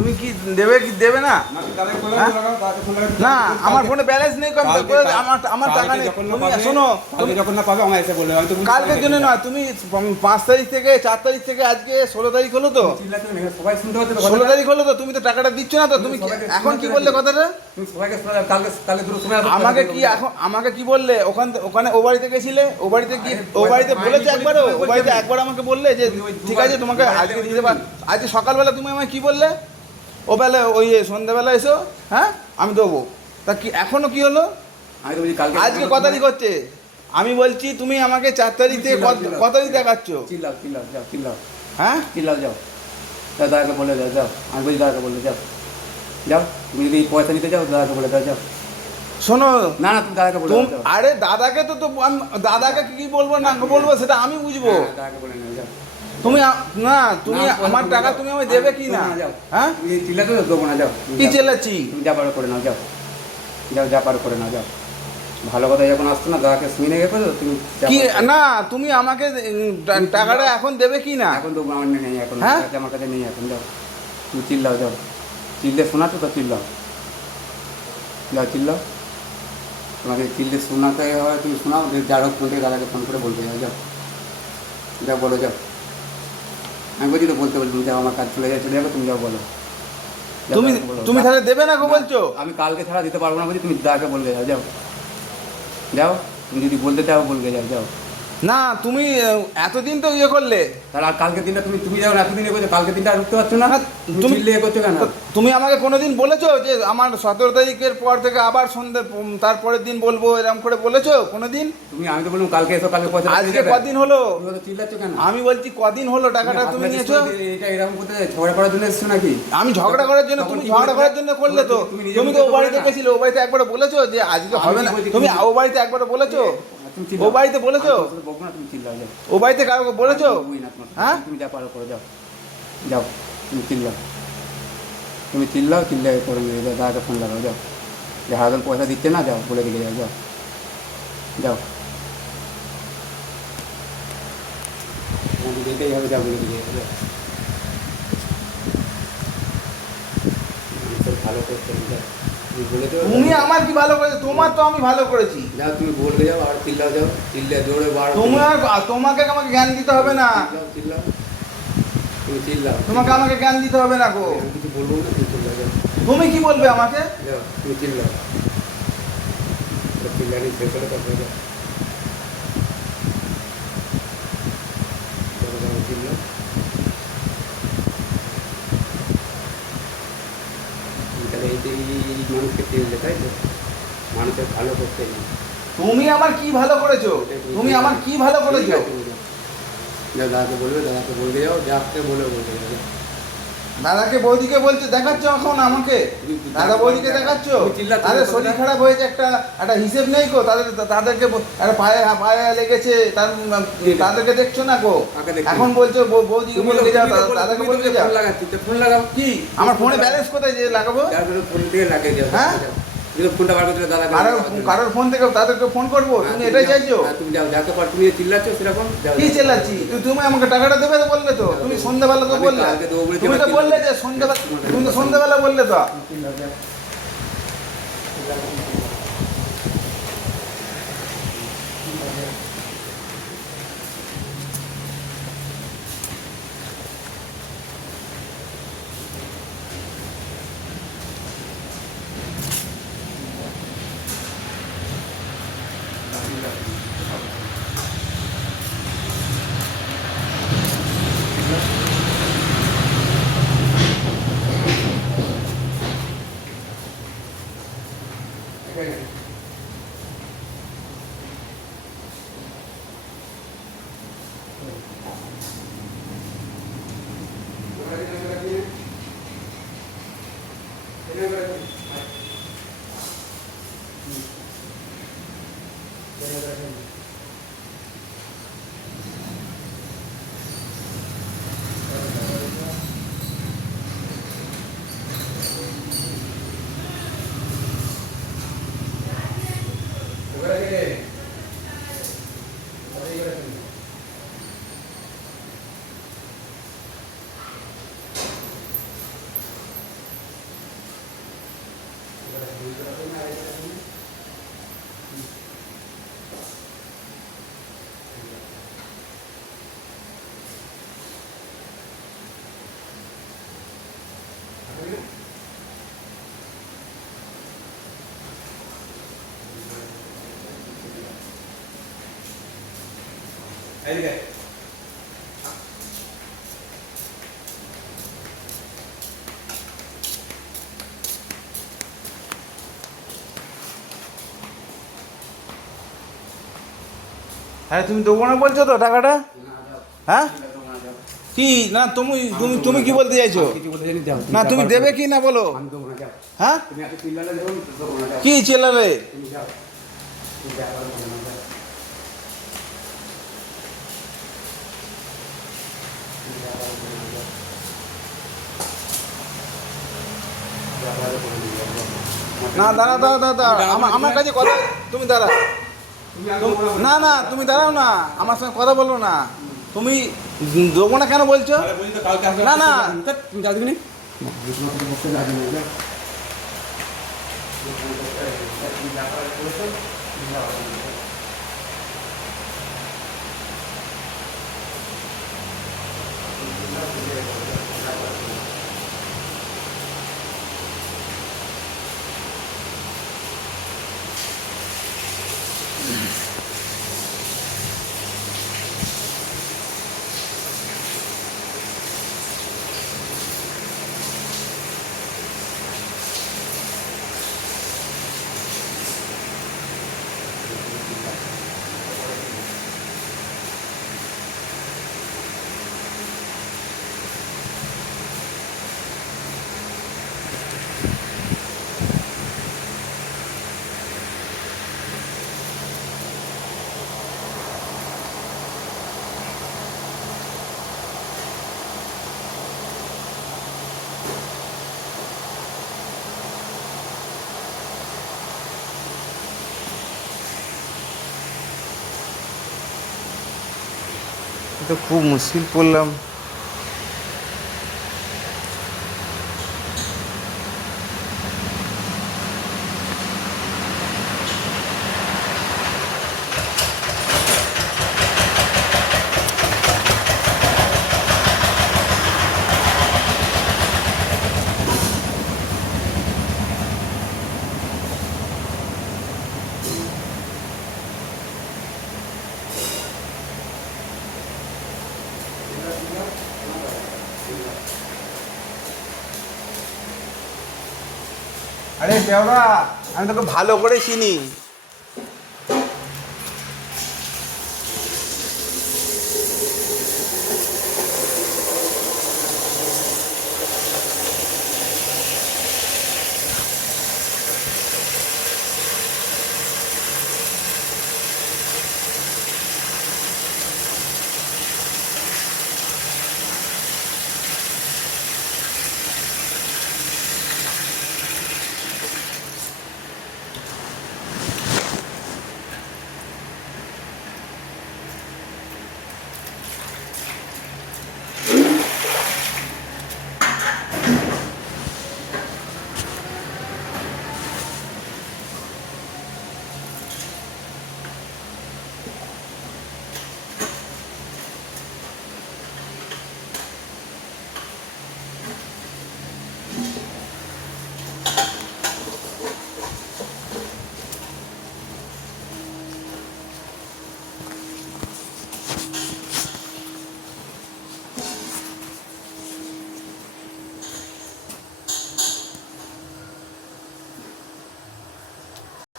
তুমি কি দেবে কি দেবে না? না আমার ফোনে ব্যালেন্স নেই, আমার টাকা নেই। তুমি শোনো, তুমি যখন না পাবে আমায় এসে বলবে। আমি তো কালকের জন্য নয়, তুমি 5 তারিখ থেকে 4 তারিখ থেকে আজকে 16 তারিখ হলো তো, সবাই শুনতে পাচ্ছে তো 16 তারিখ হলো তো, তুমি তো টাকাটা দিচ্ছ না তো। তুমি এখন কি বললে কথাটা? তুমি সবাইকে শোনাবে, কালকে দুটো সময় আমাকে কি এখন আমাকে কি বললে? ওখানে ও বাড়িতে গেছিলে, ও বাড়িতে কি ও বাড়িতে বলেছে একবারও? ও বাড়িতে একবার আমাকে বললে যে ঠিক আছে তোমাকে আজকে দিতে পার। আজকে সকালবেলা তুমি আমায় কি বললে? ও বেলা ওই সন্ধ্যাবেলা এসো, হ্যাঁ আমি দেবো। তা কি এখনো কি হলো? আমি তো বলছি কালকে আজকে ক তারিখ হচ্ছে? আমি বলছি তুমি আমাকে 4 তারিখ থেকে কত তারিখ দেখাচ্ছ? চিল্লাও যাও, চিল্লাও, হ্যাঁ চিল্লাও যাও, দাদাকে বলে দাও, যাও। আমি বলছি দাদাকে বলে যাও, যাও। তুমি যদি পয়সা নিতে যাও দাদাকে বলে দাও, যাও। শোনো, না তুমি দাদাকে বলে দাও। আরে দাদাকে তো আমি দাদাকে কি বলবো না বলবো সেটা আমি বুঝবো। দাদাকে বলে নাও, যাও। তুমি না তুমি আমার টাকা তুমি আমায় দেবে কি না? হ্যাঁ তুমি চিল্লাতে দেবো না, যাও। কি চেল্লাচ্ছি? তুমি যা পারো করে নাও, যাও, যাও, যা পারো করে নাও, যাও। ভালো কথা যখন আসতো না দাদাকে শুনে গেছো তুমি কি না তুমি আমাকে টাকাটা এখন দেবে কি না? এখন তো আমার নেই, এখন হ্যাঁ? আমার কাছে নেই, এখন যাও। তুমি চিল্লাও, যাও। চিল্লে শোনাতো তো চিল্লাও, যাও চিল্লাও। তোমাকে চিল্লে শোনাতে হয়, তুমি শোনাও। যার হোক ফোন থেকে দাদাকে ফোন করে বলতে যাও, যাও, যাও, বলো, যাও। আমি বলছি তো বলতে বলছি, তুমি যাও, আমার কাজ চলে যাবে, তুমি যাও, বলো। তুমি তাহলে দেবে না গো বলছো? আমি কালকে ছাড়া দিতে পারবো না বলছি, তুমি দাদাকে বলবে যাও, যাও, যাও। তুমি যদি বলতে চাও বলবে যাও, যাও। না তুমি এতদিন তো ইয়ে করলে, তাহলে আর কালকে দিনটা তুমি যাও, এতদিন এ করছো, কালকে দিনটা আর উঠতে পারছো না। তুমি চিল্লে এ করছো কেন? তুমি আমাকে কোনোদিন বলেছো যে আমার 17 তারিখের পর থেকে আবার সন্ধ্যে তারপরের দিন বলবো, এরকম করে বলেছো কোনোদিন? আমি তো বললাম কালকে এসো, কালকে পয়সা। আজকে কদিন হলো? তুমি তো চিল্লাচ্ছ কেন? আমি বলছি কদিন হলো টাকাটা তুমি নিয়েছো? এটা এরকম করতে ঝগড়া করার জন্য এসছো নাকি? আমি ঝগড়া করার জন্য? তুমি ঝগড়া করার জন্য করলে তো। তুমি তো ও বাড়িতে গেছিলে, ও বাড়িতে একবার বলেছো যে আজকে হবে না? তুমি ও বাড়িতে একবার বলেছো? ও বাড়িতে বলেছো? তুমি চিল্লাও, যাও। ও বাড়িতে কাউকে বলেছো? হ্যাঁ তুমি যা পারো করে যাও, যাও। তুমি চিল্লাও, তুমি চিল্লাও, চিল্লা করে নিয়ে যাও, দাদাকে ফোন লাগাও, যাও। যে হাজার পয়সা দিচ্ছে না, যাও বলে দিকে যাও, যাও, যাও। যেতেই হবে, যাও বলে দিকে যাও। ভালো করতে যাও, তুমি বলে দেবো। তুমি আমার কি ভালো করেছো? তোমার তো আমি ভালো করেছি। যাও, তুমি বলবে যাও, আর চিল্লাও, যাও, চিল্লা জোরে বার। তোমাকে আমাকে জ্ঞান দিতে হবে না। চিল্লাও, তুমি চিল্লাও। তোমাকে আমাকে জ্ঞান দিতে হবে না গো। আমি কিছু বলবো না, তুমি চিল্লাও, যাও, তুমি কি বলবে আমাকে? যাও, তুমি চিল্লাও। চিল্লানি শেষ হলে তারপরে যাও, চিল্লাও। তাহলে এই মানুষকে চিনলে, তাই তো? মানুষের ভালো করতে নেই। তুমি আমার কি ভালো করেছো? তুমি আমার কি ভালো করেছো? যাও, দাদাকে বলবে যাও, যাকে বলে বলবে যাও। দাদাকে বৌদিকে বলছো, দেখাচ্ছ এখন আমাকে? দাদা বৌদিকে দেখাচ্ছ? তাদের শরীর খারাপ হয়েছে, একটা হিসেব নেই গো। তাদেরকে একটা পায়ে লেগেছে, তাদেরকে দেখছো না গো। এখন বলছো বৌদিকে বলবে যাও, দাদাকে বলবে যাও। ফোন লাগাও। কি আমার ফোনে ব্যালেন্স কোথায় যে লাগাবো? ফোন থেকে লাগিয়ে যাও, হ্যাঁ? ফোনটা বার করতে দাদা কারোর ফোন থেকে তাদেরকে ফোন করবো? তুমি এটাই চাইছো? তুমি যাও, যাতে পার। তুমি চিল্লাচ্ছ সেরকম। কি চেল্লাচ্ছি? তুমি আমাকে টাকাটা দেবে তো বললে তো। তুমি সন্ধ্যাবেলা তো বললে, তুমি তো বললে যে সন্ধ্যাবেলা, তুমি তো সন্ধ্যাবেলা বললে তো। এদিকে হ্যাঁ তুমি দেবো না বলছো তো টাকাটা? হ্যাঁ না যাও কি না তুমি তুমি তুমি কি বলতে চাইছো? কিছু বলতে জানি যাও না তুমি দেবে কি না বলো? আমি দেবো না যাও হ্যাঁ তুমি এত চিল্লালে দেবো না দেবো না যাও কি চেলালে? তুমি যাও তুমি যাও আর বলো না যাও তুমি যাও আর বলো না যাও যাও আর বলো না যাও না দাঁড়া দাঁড়া দাঁড়া দাঁড়া আমার কাছে কথা তুমি দাঁড়া তুমি আর দেবো না না তুমি দাঁড়াও না আমার সঙ্গে কথা বলো না তুমি দেবো না কেন বলছো? তাহলে বলি তো কালকে আসবে না, না। তুমি যাও দিবি না বসে যাবি না তো খুব মুশকিল পড়লাম। আরে দেওরা আমি তোকে ভালো করে চিনি।